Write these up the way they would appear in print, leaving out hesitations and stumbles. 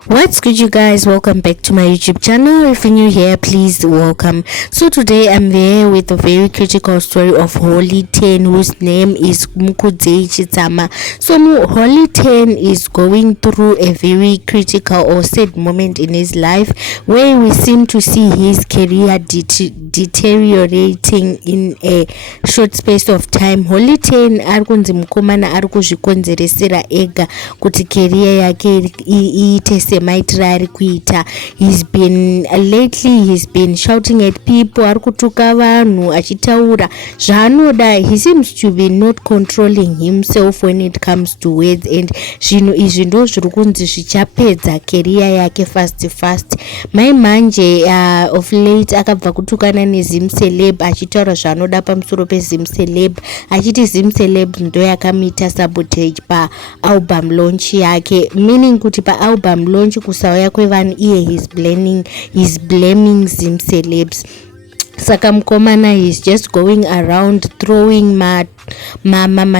What's good, you guys? Welcome back to my YouTube channel. If you're new here, please welcome. So today I'm here with a very critical story of Holly 10, whose name is Mukudze Chitama. So Holly 10 is going through a very critical or sad moment in his life, where we seem to see his career deteriorating in a short space of time. Holly 10 arikunzi mukomana arikuzvikonzeresera ega kuti career yake iite semaitira ari kuita. He's been shouting at people, arikutuka vanhu achitaura zvaanoda. He seems to be not controlling himself when it comes to words, and zvinhu izvi ndo zviri kunzi zvichapedza career yake fast. Mai manje of late akabva kutukana neZim Celeb achitaura zvanoda pamusoro peZim Celeb, achiti Zim Celeb ndo yakamita sabotage pa album launch yake, meaning kuti pa album launch kusauya kwevanhu iye he's blaming Zim Celebs. Saka mukomana is just going around throwing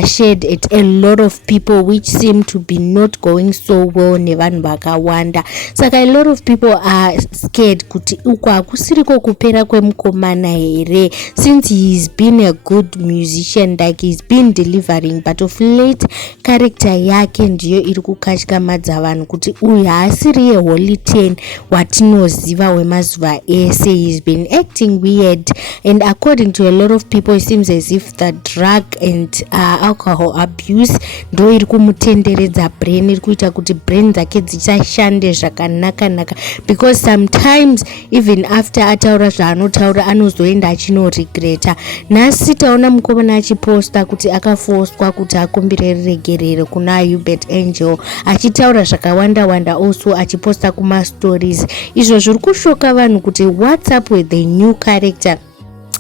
shade at a lot of people, which seem to be not going so well nevanhu vakawanda. Saka a lot of people are scared kuti uko hakusiriko kupera kwemukomana here, since he's been a good musician, like he's been delivering, but of late character yake ndiyo iri kukatyamadza vanhu kuti uyu haasiri yeHolly 10 watinoziva wemazuva ese. He's been acting weird, and according to a lot of people, it seems as if the drug and alcohol abuse ndo iri kumutenderedza brain, iri kuita kuti brain dzake dzichashande zvakanaka, because sometimes even after ataura zvaanotaura anozoenda achinoregreta. Nhasi taona mukomana achiposta kuti akafoswa kuti akumbire regerero kuna Hubert Angel, achitaura zvakawanda also achiposta kuma stories. Izvo zviri kushoka vanhu kuti what's up with the new character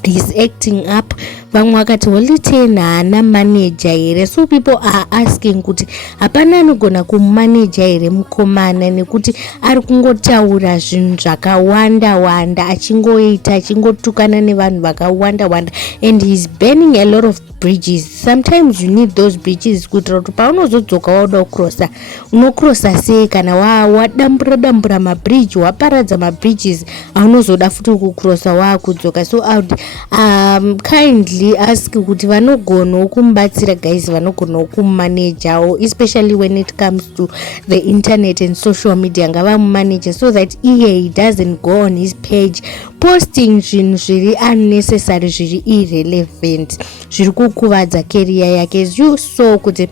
he's acting up. Vamwe vakati Holly 10 haana manager here, so people are asking kuti hapana anogona kumanager here mukomana, nekuti ari kungotaura zvinhu zvakawanda achingotukana nevanhu vakawanda, and he's burning a lot of bridges. Sometimes you need those bridges kuitira kuti paunozodzoka wauda kucrossa unocrossa sei kana wadambura mabridge, waparadza mabridges aunozoda futi kucrossa wakudzoka. So I would kindly ask kuti vanogona kumbatsira guys, vanogona kumanager, especially when it comes to the internet and social media, ngavamanager, so that he doesn't go on his page posting zvinhu zviri unnecessary, zviri irrelevant, zviri kukuvadza career yake. You saw kuti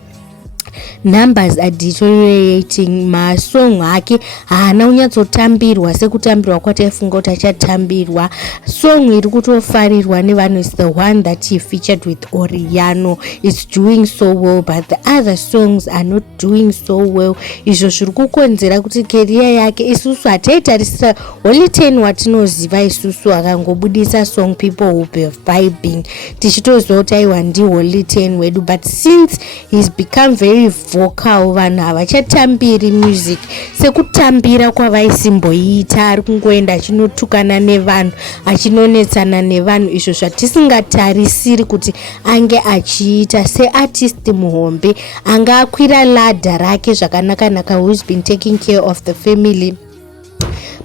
numbers are deteriorating. Masong ake haana unyatsotambirwa sekutambirwa kwataifunga kuti achatambirwa. Song iri kutofarirwa nevanhu is the one that he featured with Oriano. It's doing so well, but the other songs are not doing so well. Izvo zviri kukonzera kuti career yake isusu hataitarisisa Holly 10 watinoziva isusu akangobudisa song people will be vibing tichitoziva kuti aiwa ndi Holly 10 wedu, but since he's become very vocal, vanhu havachatambiri music sekutambira kwavaisimboita. Ari kungoenda achinotukana nevanhu, achinonetsana nevanhu, izvo zvatisingatarisiri kuti ange achiita. Seartist muhombe anga akwira ladha rake zvakanaka, who's been taking care of the family.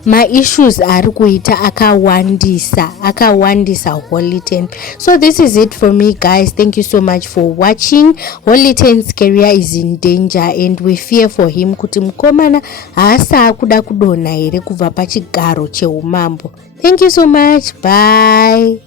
Ma-issues ari kuita akawandisa Holly 10. So this is it for me, guys. Thank you so much for watching. Holly 10's career is in danger, and we fear for him kuti mukomana haasa kuda kudonha here kubva pachigaro cheumambo. Thank you so much. Bye.